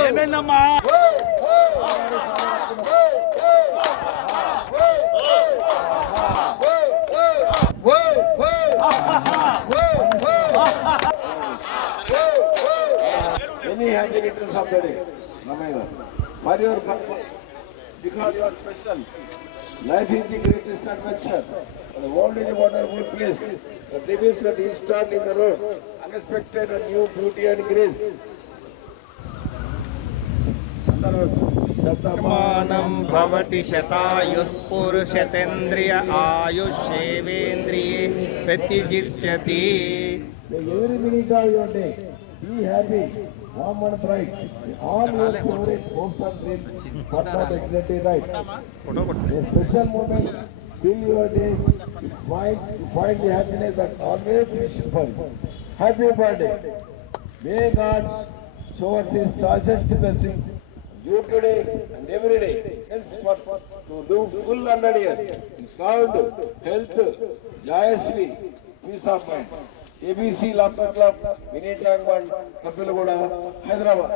ఏమైందమ్మా ఎన్ని hand litres of because you are special. Life is the greatest adventure. And the world is a wonderful place. The dreams that is stand in the road, unexpected and new beauty and grace. మానం భవతి శతాయుత్పురుషతేంద్రియ Every minute of your day, be happy, warm and bright. All your favorite hopes and dreams, but not exactly right. A special moment, fill your day, find, find the happiness that always wish for you. Happy birthday. May God show us His choicest blessings, you today and every day, henceforth to live full hundred years. In sound, health, joyously, peace of mind. ABC laptop club mini tank bund సభ్యులు కూడా హైదరాబాద్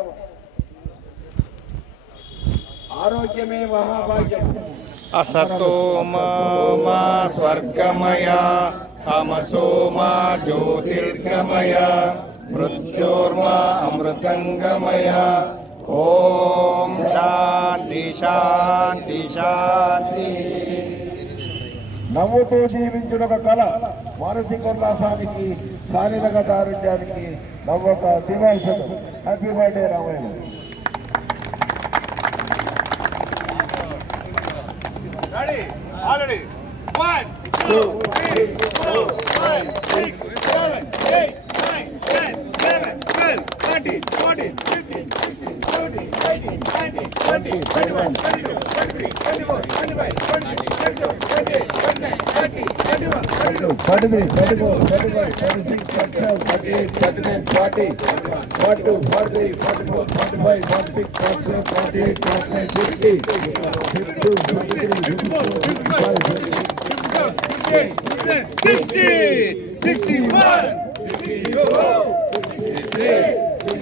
ఆరోగ్యమే మహాభాగ్యం అసతో మా స్వర్గమయ తమసో మా జ్యోతిర్గమయ మృత్యోర్మా అమృతంగమయ ఓం శాంతి శాంతి శాంతి నవ్వుతూ జీవించిన ఒక కళ మానసిక ఉల్లాసానికి శారీరక దారుణ్యానికి నవ్వక దివాసనం happy birthday Ramayana One, two, three, four, five, six, seven, eight. 19, 14, 15, 16, 17, 20, 21, 22, 23, 24, 25, 26, 27, 28, 29, 30, 31, 32, 33, 34, 35, 36, 37, 38, 39, 40, 42, 43, 44, 45, 46, 47, 48, 49, 50, 52, 53, 54, 55, 57, 58, 59, 60, 61, 62, 63,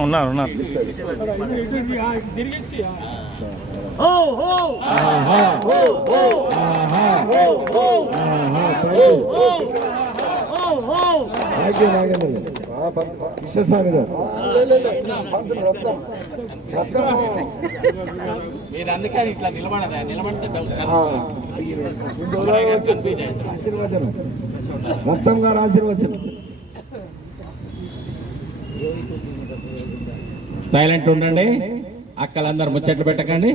ఉన్నారు ఉన్నారు. కృష్ణస్వామి గారు రత్నం రత్నం మీరు అందుకే ఇట్లా నిలబడదా నిలబడితే ఆశీర్వచనం రత్నం గారు ఆశీర్వచనం సైలెంట్ ఉండండి. అక్కలందరూ ముచ్చట్లు పెట్టకండి.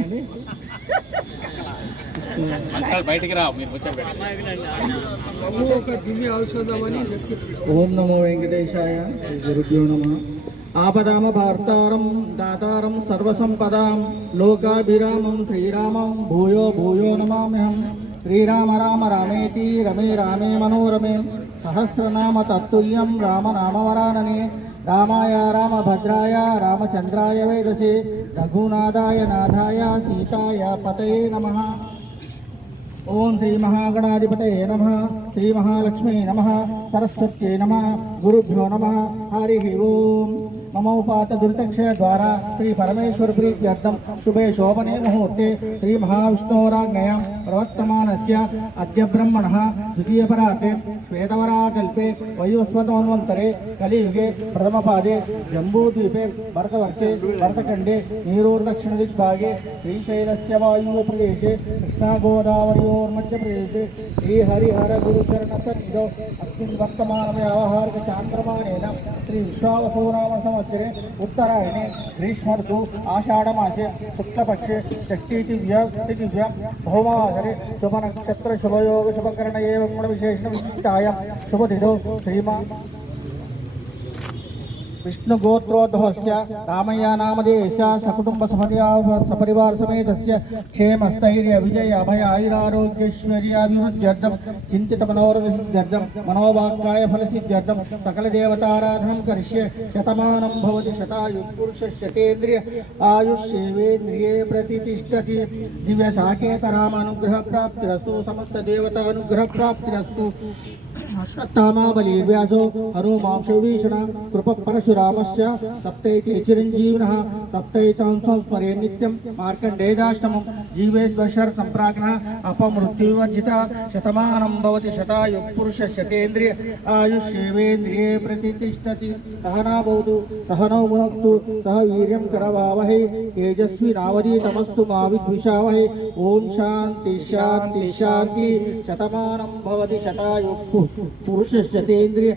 బయటికి రా మీరు ముచ్చట్లు పెట్టండి. ఓం నమో వెంకటేశాయ గురుభ్యో నమ. ఆపదామ భార్తారం దాతారం సర్వసంపదాం లోకాభిరామం శ్రీరామం భూయో భూయో నమామ్యహం. శ్రీరామ రామ రామేతి రమే రామే మనోరమే. సహస్రనామ తత్తుల్యం రామనామవరాననే रामाय रामभद्राय रामचंद्राय वेदसे रघुनाथाय नाथाय सीताय पतये नमः। ओम श्री महागणाधिपतये नमः। श्री महालक्ष्मी नम सरस्वत नम, गुरुभ्यो नम, हरि ओं ममोपात दुर्दक्ष द्वारा श्री परमेश्वर प्रीत शुभे शोभने मुहूर्ते श्रीमहाविष्णोराज्ञयां प्रवर्तमानस्य अद्य ब्रह्मण द्वितीयपराते श्वेतवराकल्पे वयोस्वतोन्वन्तरे, कलियुगे, प्रथमपादे, जम्बूद्वीपे, भरतवर्षे, भरतखण्डे मध्य प्रदेश श्री हरिहर श्रीहरिहरगुरु భరతఖండే నీరోర్దక్షిణ దిగ్భాగే శ్రీశైలస్య వాయువ్యప్రదేశే కృష్ణాగోదావరియోర్మధ్యప్రదేశే శ్రీహరిహర గురుచరణ సన్నిధౌ అస్మిన్ వర్తమాన వ్యావహారిక చాంద్రమానేన శ్రీ విశ్వావసోనామ సంవత్సరే ఉత్తరాయణే గ్రీష్మర్తు ఆషాఢమాసే శుక్లపక్షే షష్ఠీతివ్య తిథివ్య భౌమవాసరే శుభనక్షత్ర శుభయోగ శుభకరణ ఏవం గుణ విశేషణ విశిష్టాయ శుభతిథౌ శ్రీమా విష్ణుగోత్రోద్భవస్య రామయ్య నామదేశ సకుటుంబ సపర్యా సపరివార సమేతస్య క్షేమస్థైర్య విజయ అభయ ఐరారోగ్యైశ్వర్యాభివృద్ధ్యర్థం చింతిత మనోరథ సిద్ధ్యర్థం మనోవాక్కాయ ఫల సిద్ధ్యర్థం సకల దేవతారాధనం కరిష్య శతమానం భవతి శతాయు పురుష శతేంద్రియ ఆయుష్యేవేంద్రియే ప్రతిష్టతి. దివ్య సాకేత రామానుగ్రహ ప్రాప్తిరస్తు సమస్త దేవతానుగ్రహ ప్రాప్తిరస్తు अश्वत्थामावली व्यासो हरो मांसवीषण सप्तैति चिरञ्जीविनः सप्तैतं संस्मरे नित्यं मार्कण्डेयाष्टमं जीवेद्वशर्सम्प्राग्नः सहनौ भुनक्तु सह वीर्यं करवावहै तेजस्विनावधीतमस्तु मा विद्विषावहै। ॐ शान्ति शान्ति शान्ति। शतमानं भवति शतायुः పురుషేంద్రియ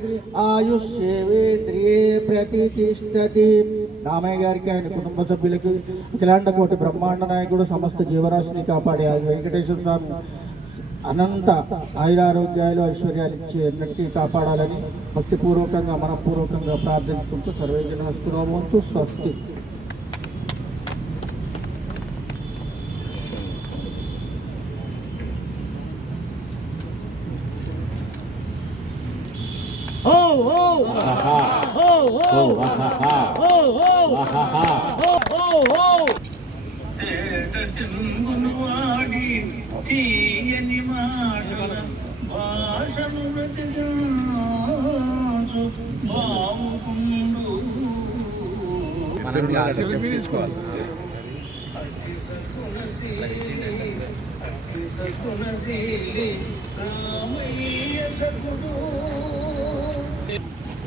ఆయుష్యేంద్రియే ప్రతిష్టతి. రామయ్య గారికి ఆయన కుటుంబ సభ్యులకి ఇలాంటి కోటి బ్రహ్మాండ నాయకుడు సమస్త జీవరాశిని కాపాడే వెంకటేశ్వర స్వామి అనంత ఆయురారోగ్యాలు ఐశ్వర్యాలు ఇచ్చి ఎన్నటికీ కాపాడాలని భక్తిపూర్వకంగా మనపూర్వకంగా ప్రార్థించుకుంటూ సర్వేజన స్కురోమంతు స్వస్తి. తీయని మాటల భాషను ప్రతిదాసు బావుకుండు సకునశీలి Ramayya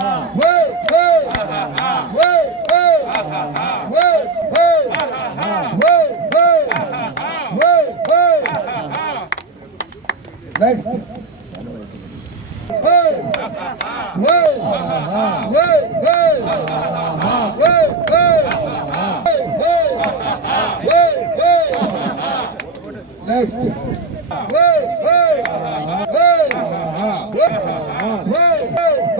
Aruna madam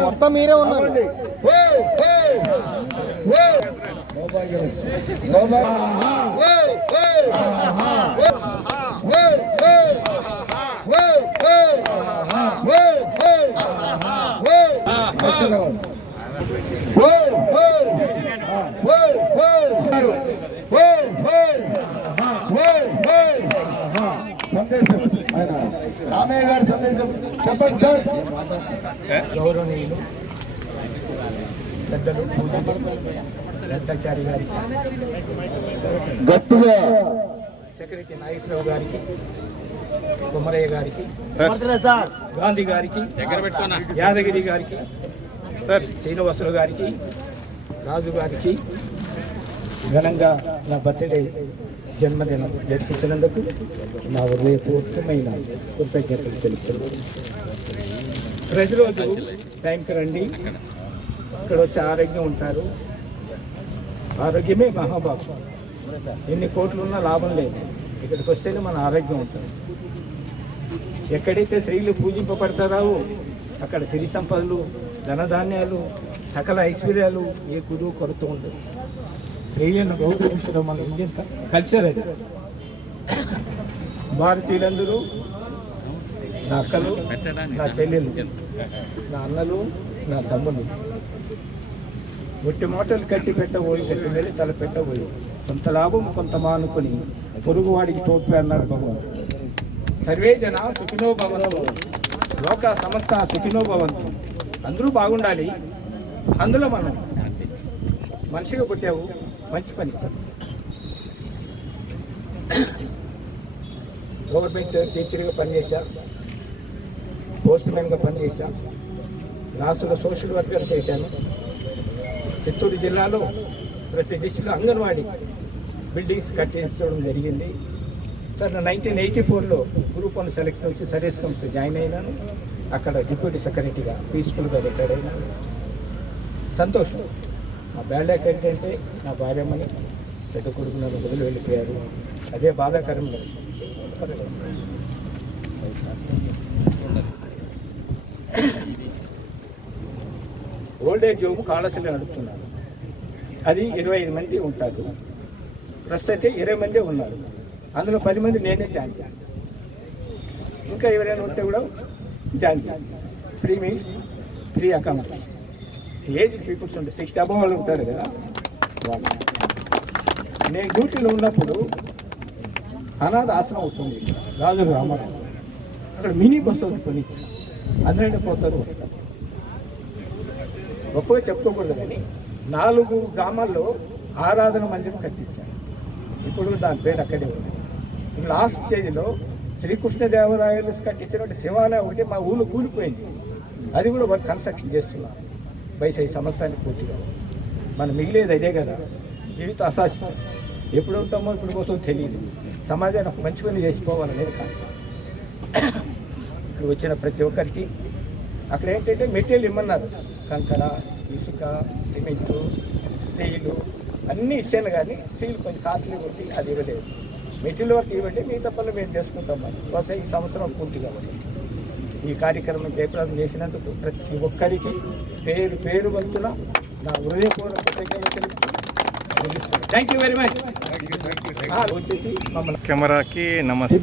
మొత్తం మీరే ఉన్నారు సందేశం. ఆయన రామయ్య గారి సందేశం. చెప్పండి సార్. గౌరవనీయులు పెద్దలు పెద్దచారి గారి గట్టిగా సెక్రటరీ నాగేశ్వరరావు గారికి కొమరయ్య గారికి సార్. గాంధీ గారికి యాదగిరి గారికి సార్. శ్రీనివాసులు గారికి రాజు గారికి ఘనంగా నా బర్త్డే జన్మదినం జరిపించినందుకు నా హృదయపూర్వకమైన కృతజ్ఞతలు తెలుపుతున్నాను. ప్రతిరోజు టైంకి రండి. ఇక్కడ వచ్చి ఆరోగ్యం ఉంటారు. ఆరోగ్యమే మహాభాగ్యం ఎన్ని కోట్లు ఉన్నా లాభం లేదు. ఇక్కడికి వస్తేనే మన ఆరోగ్యం ఉంటుంది. ఎక్కడైతే స్త్రీలు పూజింపబడతారో అక్కడ సిరి సంపదలు ధనధాన్యాలు సకల ఐశ్వర్యాలు ఏ గురువు కొరత ఉండదు. స్త్రీలను గౌరవించడం మన ఇండియన్ కల్చర్ అది. భారతీయులందరూ నా అక్కలు నా చెల్లెలు నా అన్నలు నా తమ్ముళ్ళు. ఒట్టి మూటలు కట్టి పెట్టబోయి కట్టి వెళ్ళి తల పెట్టబోయి కొంత లాభం కొంత మానుకొని పొరుగువాడికి తోడ్పే అన్నారు భగవంతుడు సర్వే జన సుఖినో భవంతు. లోక సమస్త సుఖినో భవంతు. అందరూ బాగుండాలి. అందులో మనం మనిషిగా పుట్టావు. మంచి పని గవర్నమెంట్ టీచర్గా పనిచేశాం పోస్ట్ మ్యాన్గా పనిచేశా లాస్ట్లో సోషల్ వర్కర్ చేశాను. చిత్తూరు జిల్లాలో ప్రతి డిస్టిక్లో అంగన్వాడీ బిల్డింగ్స్ కట్టించడం జరిగింది. సార్ నైన్టీన్ ఎయిటీ ఫోర్లో గ్రూప్ వన్ సెలెక్షన్ వచ్చి సర్వీస్ కమిషన్ జాయిన్ అయినాను. అక్కడ డిప్యూటీ సెక్రటరీగా పీస్ఫుల్గా రిటైర్ అయినాను. సంతోషం. ఆ బ్యాడ్ ఏంటంటే నా భార్యమ్మని పెద్ద కొడుకు నన్ను వదిలి వెళ్ళిపోయారు. అదే బాధాకరం ఓల్డ్ ఏజ్ హోమ్ కాళాశీల నడుపుతున్నారు. అది ఇరవై ఐదు మంది ఉంటారు. ప్రస్తుతం ఇరవై మంది ఉన్నారు. అందులో పది మంది నేనే జాయిన్ చేయాలి. ఇంకా ఎవరైనా ఉంటే కూడా జాయిన్ చేయాలి. Free meals free account. Age peoples ఉంటాయి సిక్స్టీ అబవ్ వాళ్ళు ఉంటారు కదా. వాళ్ళు నేను డ్యూటీలో ఉన్నప్పుడు అనాథ ఆశ్రమం అవుతుంది రాజు రామారావు. అక్కడ మినీ బస్సు ఒకటి కొనిచ్చి. అందరినీ పోతారు వస్తారు. గొప్పగా చెప్పుకోకూడదు కానీ నాలుగు గ్రామాల్లో ఆరాధన మందిరం కట్టించారు. ఇప్పుడు దాని పేరు అక్కడే ఉంది. ఇప్పుడు లాస్ట్ స్టేజ్లో శ్రీకృష్ణదేవరాయలు కట్టించినటువంటి శివాలయం ఒకటి మా ఊళ్ళో కూలిపోయింది. అది కూడా వర్క్ కన్స్ట్రక్షన్ చేస్తున్నారు. వయసు ఐదు సంవత్సరానికి పూర్తిగా మనం మిగిలేది అదే కదా జీవితం అశాశ్వతం ఎప్పుడు ఉంటామో ఇప్పుడు పోతామో తెలియదు సమాజాన్ని ఒక మంచి పని చేసుకోవాలనేది కాన్సెప్ట్. ఇక్కడ వచ్చిన ప్రతి ఒక్కరికి అక్కడ ఏంటంటే మెటీరియల్ ఇమ్మన్నారు. కంకర ఇసుక సిమెంటు స్టీలు అన్నీ ఇచ్చాను కానీ స్టీల్ కొంచెం కాస్ట్లీ ఉంది అది ఇవ్వలేదు. మెటీరియల్ వరకు ఇవ్వండి మిగతా పనులు మేము చేసుకుంటాం మరి. బహుశా ఈ సంవత్సరం పూర్తిగా ఈ కార్యక్రమం జయప్రదం చేసినందుకు ప్రతి ఒక్కరికి పేరు పేరు వంతున నా హృదయపూర్వక కృతజ్ఞతలు థ్యాంక్ యూ వెరీ మచ్ వచ్చేసి మమ్మల్ని కెమెరాకి నమస్తే.